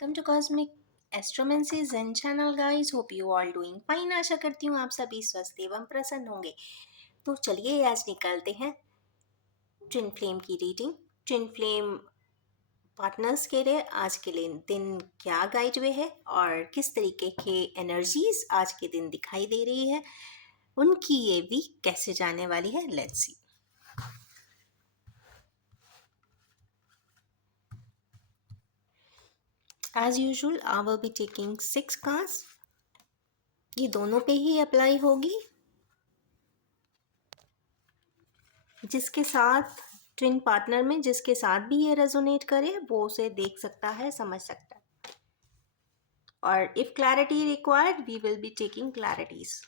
Welcome to cosmic astromancy zen channel guys. Hope you all doing fine. आशा करती हूँ आप सभी स्वस्थ एवं प्रसन्न होंगे। तो चलिए आज निकालते हैं ट्विन फ्लेम की रीडिंग। ट्विन फ्लेम पार्टनर्स के लिए आज के लिए दिन क्या गाइड हुए है और किस तरीके के एनर्जीज आज के दिन दिखाई दे रही है, उनकी ये वीक कैसे जाने वाली है। Let's see. As usual I will be taking 6 cards. ये दोनों पे ही अप्लाई होगी। जिसके साथ ट्विन पार्टनर में जिसके साथ भी ये रेजोनेट करे वो उसे देख सकता है, समझ सकता है। और if clarity required we will be taking clarities.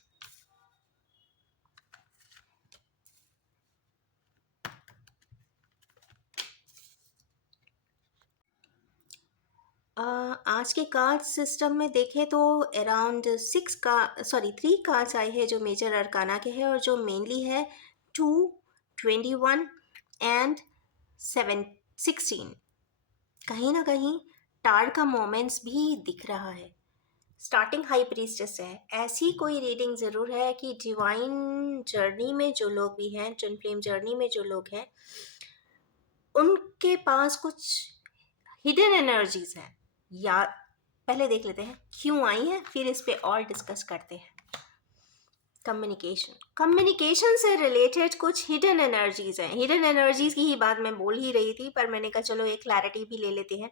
आज के कार्ड सिस्टम में देखें तो अराउंड 3 कार्ड्स आए हैं जो मेजर अरकाना के हैं और जो मेनली है 2, 21 एंड 16। कहीं ना कहीं टार का मोमेंट्स भी दिख रहा है। स्टार्टिंग हाई प्रीस्टेस है। ऐसी कोई रीडिंग ज़रूर है कि डिवाइन जर्नी में जो लोग भी हैं, ट्विन फ्लेम जर्नी में जो लोग हैं, उनके पास कुछ हिडन एनर्जीज हैं। या पहले देख लेते हैं क्यों आई हैं, फिर इस पे और डिस्कस करते हैं। कम्युनिकेशन से रिलेटेड कुछ हिडन एनर्जीज हैं। हिडन एनर्जीज की ही बात मैं बोल ही रही थी, पर मैंने कहा चलो एक क्लैरिटी भी ले लेते हैं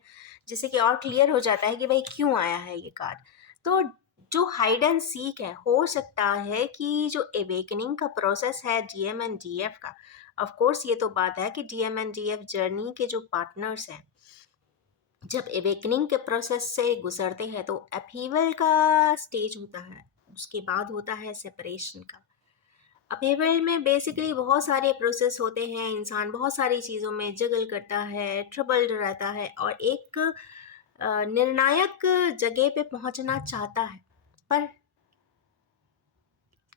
जिससे कि और क्लियर हो जाता है कि भाई क्यों आया है ये कार्ड। तो जो हाइड एंड सीक है, हो सकता है कि जो एवेकनिंग का प्रोसेस है डीएम एंड डीएफ का, ऑफ कोर्स ये तो बात है कि डीएम एंड डीएफ जर्नी के जो पार्टनर्स हैं, जब एवेकनिंग के प्रोसेस से गुजरते हैं तो अपहीवल का स्टेज होता है, उसके बाद होता है सेपरेशन का। अपहेवल में बेसिकली बहुत सारे प्रोसेस होते हैं, इंसान बहुत सारी चीज़ों में जगल करता है, ट्रबल्ड रहता है और एक निर्णायक जगह पे पहुंचना चाहता है, पर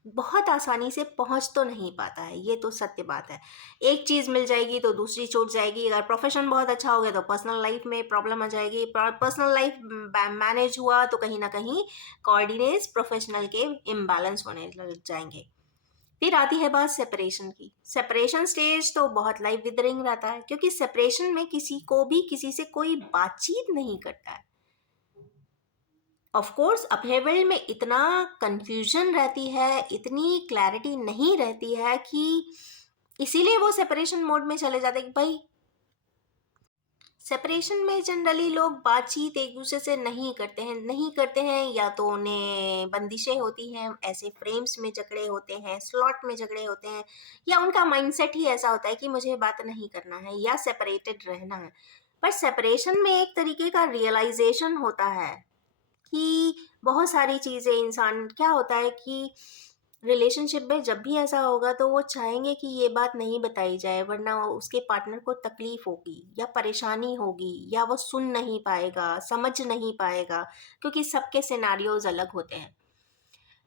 बहुत आसानी से पहुंच तो नहीं पाता है। ये तो सत्य बात है। एक चीज़ मिल जाएगी तो दूसरी छूट जाएगी। अगर प्रोफेशन बहुत अच्छा हो गया तो पर्सनल लाइफ में प्रॉब्लम आ जाएगी। पर्सनल लाइफ मैनेज हुआ तो कहीं ना कहीं कोऑर्डिनेट्स प्रोफेशनल के इम्बैलेंस होने लग जाएंगे। फिर आती है बात सेपरेशन की। सेपरेशन स्टेज तो बहुत लाइफ विदरिंग रहता है, क्योंकि सेपरेशन में किसी को भी किसी से कोई बातचीत नहीं करता है। ऑफ कोर्स अपहेवल में इतना कंफ्यूजन रहती है, इतनी क्लैरिटी नहीं रहती है कि इसीलिए वो सेपरेशन मोड में चले जाते हैं कि भाई सेपरेशन में जनरली लोग बातचीत एक दूसरे से नहीं करते हैं या तो उन्हें बंदिशें होती हैं, ऐसे फ्रेम्स में जकड़े होते हैं, स्लॉट में जकड़े होते हैं, या उनका माइंडसेट ही ऐसा होता है कि मुझे बात नहीं करना है या सेपरेटेड रहना है। पर सेपरेशन में एक तरीके का रियलाइजेशन होता है कि बहुत सारी चीज़ें, इंसान क्या होता है कि रिलेशनशिप में जब भी ऐसा होगा तो वो चाहेंगे कि ये बात नहीं बताई जाए, वरना उसके पार्टनर को तकलीफ होगी या परेशानी होगी या वो सुन नहीं पाएगा, समझ नहीं पाएगा, क्योंकि सबके सिनारियोज अलग होते हैं।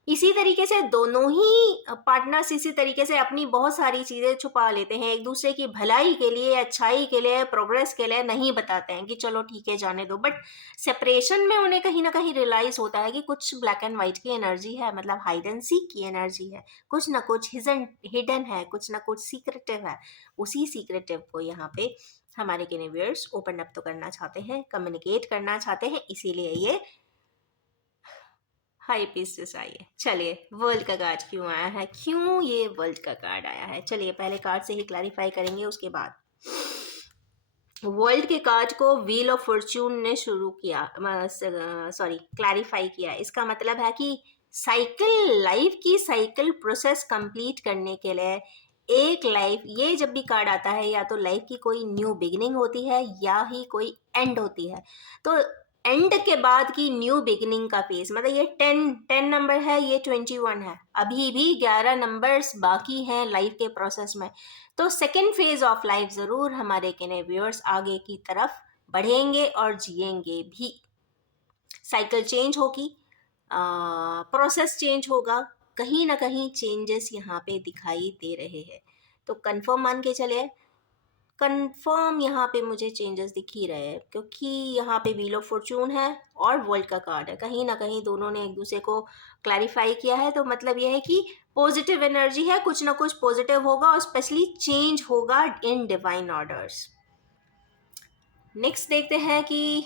इसी तरीके से दोनों ही पार्टनर्स इसी तरीके से अपनी बहुत सारी चीज़ें छुपा लेते हैं, एक दूसरे की भलाई के लिए, अच्छाई के लिए, प्रोग्रेस के लिए नहीं बताते हैं कि चलो ठीक है जाने दो। बट सेपरेशन में उन्हें कहीं ना कहीं रियलाइज होता है कि कुछ ब्लैक एंड वाइट की एनर्जी है, मतलब हाइड एंड सीक की एनर्जी है, कुछ ना कुछ हिडन है, कुछ ना कुछ सीक्रेटिव है। उसी सीक्रेटिव को यहाँ पे हमारे केनेवियर्स ओपन अप तो करना चाहते हैं, कम्युनिकेट करना चाहते हैं, इसीलिए ये हाई पीसेस आई है। चलिए वर्ल्ड का कार्ड क्यों आया है, क्यों ये वर्ल्ड का कार्ड आया है, चलिए पहले कार्ड से ही क्लैरिफाई करेंगे, उसके बाद वर्ल्ड के कार्ड को व्हील ऑफ फॉर्च्यून ने शुरू किया, सॉरी क्लैरिफाई किया। इसका मतलब है कि साइकिल, लाइफ की साइकिल प्रोसेस कंप्लीट करने के लिए एक लाइफ, ये जब भी कार्ड आता है या तो लाइफ की कोई न्यू बिगिनिंग होती है या ही कोई एंड होती है। तो एंड के बाद की न्यू बिगिनिंग का फेज, मतलब ये 10 नंबर है, ये 21 है, अभी भी 11 नंबर्स बाकी हैं लाइफ के प्रोसेस में। तो सेकेंड फेज ऑफ लाइफ ज़रूर हमारे केने व्यूअर्स आगे की तरफ बढ़ेंगे और जिएंगे भी। साइकिल चेंज होगी, प्रोसेस चेंज होगा, कहीं ना कहीं चेंजेस यहाँ पे दिखाई दे रहे हैं। तो कंफर्म मान के चलिए कंफर्म यहाँ पे मुझे चेंजेस दिख ही रहे हैं, क्योंकि यहाँ पे व्हील ऑफ फॉर्चून है और वर्ल्ड का कार्ड है। कहीं ना कहीं दोनों ने एक दूसरे को क्लैरिफाई किया है, तो मतलब यह है कि पॉजिटिव एनर्जी है, कुछ ना कुछ पॉजिटिव होगा और स्पेशली चेंज होगा इन डिवाइन ऑर्डर्स। नेक्स्ट देखते हैं कि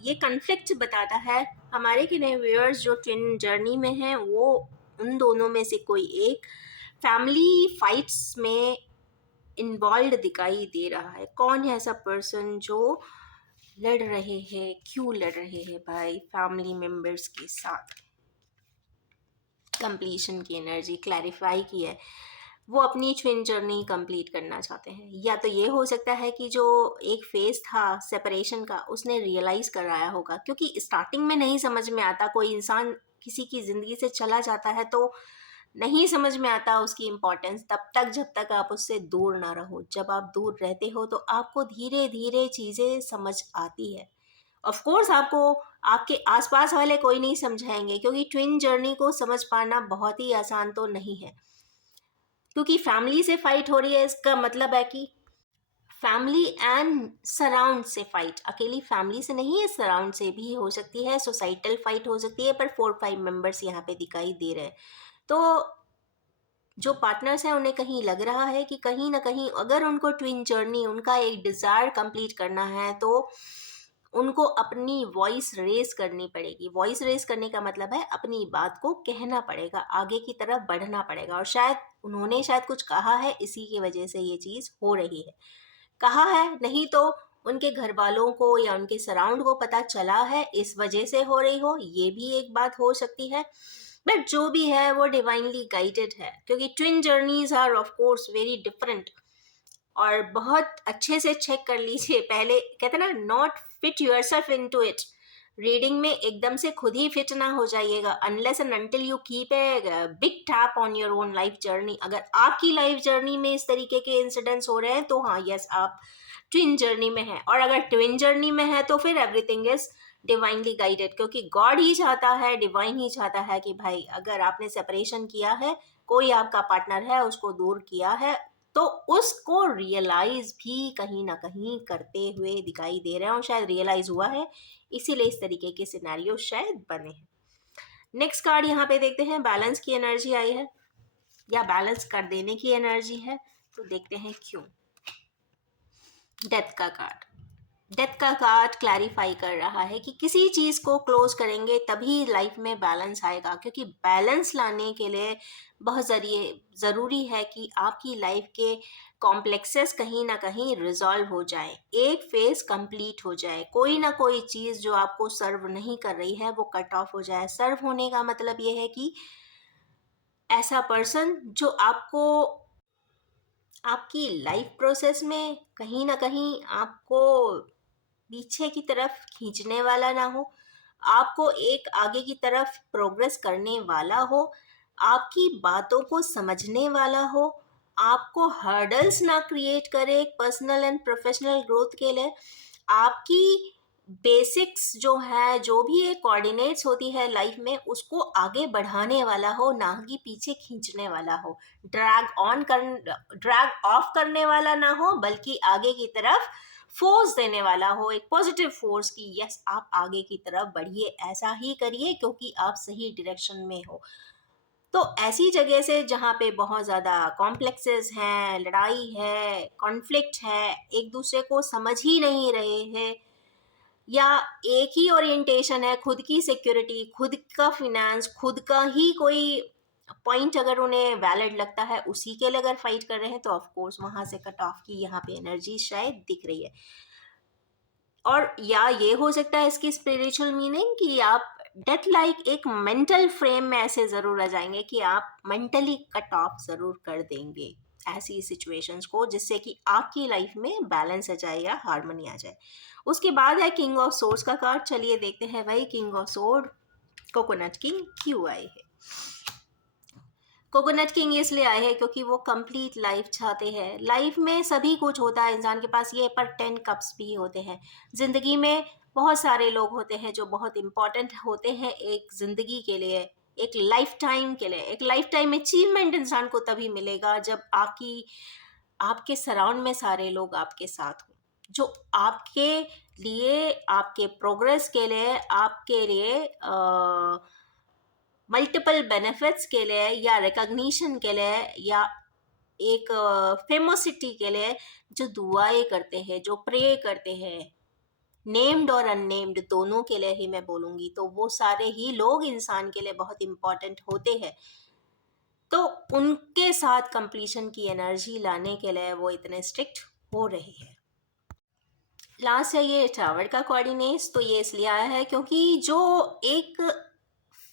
ये कन्फ्लिक्ट बताता है हमारे कि नए व्यूअर्स जो ट्विन जर्नी में हैं, वो उन दोनों में से कोई एक फैमिली फाइट्स में इन्वॉल्व दिखाई दे रहा है। कौन है ऐसा पर्सन जो लड़ रहे हैं, क्यों लड़ रहे हैं भाई फैमिली मेंबर्स के साथ? कंप्लीशन की एनर्जी क्लैरिफाई की है, वो अपनी ट्विन जर्नी कंप्लीट करना चाहते हैं। या तो ये हो सकता है कि जो एक फेज था सेपरेशन का, उसने रियलाइज़ कराया होगा, क्योंकि स्टार्टिंग में नहीं समझ में आता। कोई इंसान किसी की ज़िंदगी से चला जाता है तो नहीं समझ में आता उसकी इम्पोर्टेंस तब तक जब तक आप उससे दूर ना रहो। जब आप दूर रहते हो तो आपको धीरे धीरे चीज़ें समझ आती है। ऑफ कोर्स आपको आपके आसपास वाले कोई नहीं समझाएंगे, क्योंकि ट्विन जर्नी को समझ पाना बहुत ही आसान तो नहीं है। क्योंकि फैमिली से फाइट हो रही है, इसका मतलब है कि फैमिली एंड सराउंड से फाइट, अकेली फैमिली से नहीं है, सराउंड से भी हो सकती है, सोसाइटल फाइट हो सकती है, पर 4-5 मेंबर्स यहाँ पे दिखाई दे रहे हैं। तो जो पार्टनर्स हैं उन्हें कहीं लग रहा है कि कहीं ना कहीं अगर उनको ट्विन जर्नी, उनका एक डिज़ायर कंप्लीट करना है, तो उनको अपनी वॉइस रेस करनी पड़ेगी। वॉइस रेस करने का मतलब है अपनी बात को कहना पड़ेगा, आगे की तरफ बढ़ना पड़ेगा। और शायद उन्होंने शायद कुछ कहा है, इसी की वजह से ये चीज़ हो रही है। कहा है, नहीं तो उनके घर वालों को या उनके सराउंड को पता चला है, इस वजह से हो रही हो, ये भी एक बात हो सकती है। बट जो भी है वो डिवाइनली गाइडेड है, क्योंकि twin journeys are of course very different. और बहुत अच्छे से चेक कर लीजिए पहले, कहते हैं ना, not fit yourself into it. Reading में एकदम से खुद ही फिट ना हो जाइएगा, unless and until you keep a big tap on your own life journey. अगर आपकी लाइफ जर्नी में इस तरीके के इंसिडेंट्स हो रहे हैं तो हाँ, यस, आप ट्विन जर्नी में है। और अगर ट्विन जर्नी में है तो फिर एवरीथिंग इज डिवाइनली गाइडेड, क्योंकि गॉड ही चाहता है, डिवाइन ही चाहता है कि भाई अगर आपने सेपरेशन किया है, कोई आपका पार्टनर है, उसको दूर किया है, तो उसको रियलाइज भी कहीं ना कहीं करते हुए दिखाई दे रहे हैं, और शायद रियलाइज हुआ है, इसीलिए इस तरीके के सिनेरियो शायद बने हैं। नेक्स्ट कार्ड यहाँ पे देखते हैं, बैलेंस की एनर्जी आई है या बैलेंस कर देने की एनर्जी है, तो देखते हैं क्यों। डेथ का कार्ड। डेथ का कार्ड क्लैरिफाई कर रहा है कि किसी चीज़ को क्लोज करेंगे तभी लाइफ में बैलेंस आएगा, क्योंकि बैलेंस लाने के लिए बहुत ज़रूरी है कि आपकी लाइफ के कॉम्प्लेक्सेस कहीं ना कहीं रिजॉल्व हो जाए, एक फेज कंप्लीट हो जाए, कोई ना कोई चीज़ जो आपको सर्व नहीं कर रही है वो कट ऑफ हो जाए। सर्व होने का मतलब ये है कि ऐसा पर्सन जो आपको आपकी लाइफ प्रोसेस में कहीं ना कहीं आपको पीछे की तरफ खींचने वाला ना हो, आपको एक आगे की तरफ प्रोग्रेस करने वाला हो, आपकी बातों को समझने वाला हो, आपको हर्डल्स ना क्रिएट करे पर्सनल एंड प्रोफेशनल ग्रोथ के लिए, आपकी बेसिक्स जो है, जो भी एक कोऑर्डिनेट्स होती है लाइफ में, उसको आगे बढ़ाने वाला हो, ना कि पीछे खींचने वाला हो। ड्रैग ऑफ करने वाला ना हो, बल्कि आगे की तरफ फोर्स देने वाला हो, एक पॉजिटिव फोर्स की यस आप आगे की तरफ बढ़िए, ऐसा ही करिए क्योंकि आप सही डायरेक्शन में हो। तो ऐसी जगह से जहाँ पे बहुत ज़्यादा कॉम्प्लेक्सेस हैं, लड़ाई है, कॉन्फ्लिक्ट है, एक दूसरे को समझ ही नहीं रहे हैं, या एक ही ओरिएंटेशन है, खुद की सिक्योरिटी, खुद का फिनेंस, खुद का ही कोई पॉइंट अगर उन्हें वैलिड लगता है, उसी के लिए अगर फाइट कर रहे हैं, तो ऑफ कोर्स वहां से कट ऑफ की यहाँ पे एनर्जी शायद दिख रही है। और या ये हो सकता है इसकी स्पिरिचुअल मीनिंग कि आप डेथ लाइक एक मेंटल फ्रेम में ऐसे ज़रूर आ जाएंगे कि आप मेंटली कट ऑफ ज़रूर कर देंगे ऐसी सिचुएशंस को, जिससे कि आपकी लाइफ में बैलेंस आ जाए या हार्मनी आ जाए। उसके बाद है किंग ऑफ सोर्ड्स का कार्ड। चलिए देखते हैं भाई king of sword coconut king क्यों आए हैं। कोकोनट किंग इसलिए आए हैं क्योंकि वो कंप्लीट लाइफ चाहते हैं। लाइफ में सभी कुछ होता है इंसान के पास, ये पर 10 कप्स भी होते हैं। ज़िंदगी में बहुत सारे लोग होते हैं जो बहुत इंपॉर्टेंट होते हैं एक ज़िंदगी के लिए, एक लाइफ टाइम के लिए। एक लाइफ टाइम अचीवमेंट इंसान को तभी मिलेगा जब आपकी आपके सराउंड में सारे लोग आपके साथ हों, जो आपके लिए, आपके प्रोग्रेस के लिए, आपके लिए मल्टीपल बेनिफिट्स के लिए या रिकॉग्निशन के लिए या एक फेमोसिटी के लिए जो दुआएं करते हैं, जो प्रे करते हैं, नेम्ड और अननेम्ड दोनों के लिए ही मैं बोलूँगी, तो वो सारे ही लोग इंसान के लिए बहुत इम्पोर्टेंट होते हैं। तो उनके साथ कंप्लीशन की एनर्जी लाने के लिए वो इतने स्ट्रिक्ट हो रहे हैं। लास्ट है ये टावर का कोऑर्डिनेट्स, तो ये इसलिए आया है क्योंकि जो एक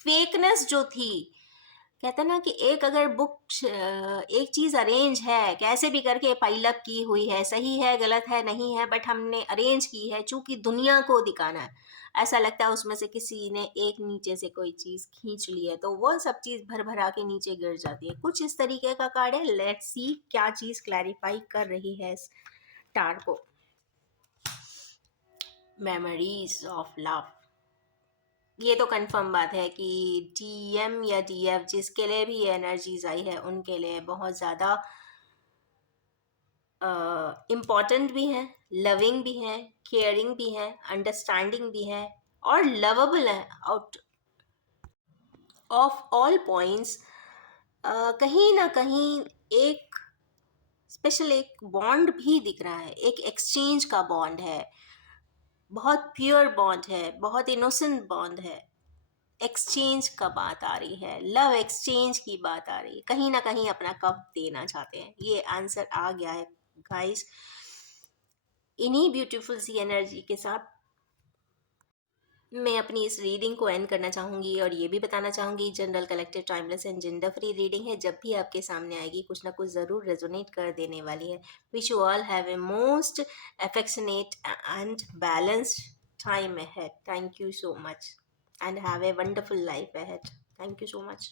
फेकनेस जो थी, कहते हैं ना कि एक अगर एक चीज़ अरेंज है, कैसे भी करके पाइल अप की हुई है, सही है गलत है नहीं है, बट हमने अरेंज की है चूंकि दुनिया को दिखाना है, ऐसा लगता है उसमें से किसी ने एक नीचे से कोई चीज़ खींच ली है, तो वो सब चीज़ भर भरा के नीचे गिर जाती है। कुछ इस तरीके का कार्ड है। लेट्स सी क्या चीज़ क्लैरिफाई कर रही है इस स्टार को। मेमोरीज ऑफ लव, ये तो कंफर्म बात है कि डीएम या डीएफ जिसके लिए भी ये एनर्जीज आई है उनके लिए बहुत ज़्यादा इम्पॉर्टेंट भी हैं, लविंग भी हैं, केयरिंग भी हैं, अंडरस्टैंडिंग भी हैं और लवेबल हैं। आउट ऑफ ऑल पॉइंट्स कहीं ना कहीं एक स्पेशल एक बॉन्ड भी दिख रहा है, एक एक्सचेंज का बॉन्ड है, बहुत प्योर बॉन्ड है, बहुत इनोसेंट बॉन्ड है। एक्सचेंज का बात आ रही है, लव एक्सचेंज की बात आ रही है, कहीं ना कहीं अपना कप देना चाहते हैं। ये आंसर आ गया है गाइस। इन्हीं ब्यूटीफुल सी एनर्जी के साथ मैं अपनी इस रीडिंग को एंड करना चाहूँगी और ये भी बताना चाहूँगी general collective timeless and gender free reading है। जब भी आपके सामने आएगी कुछ ना कुछ ज़रूर रेजोनेट कर देने वाली है। Wish you all have a most affectionate and balanced time ahead. Thank you so much and have a wonderful life ahead. Thank you so much.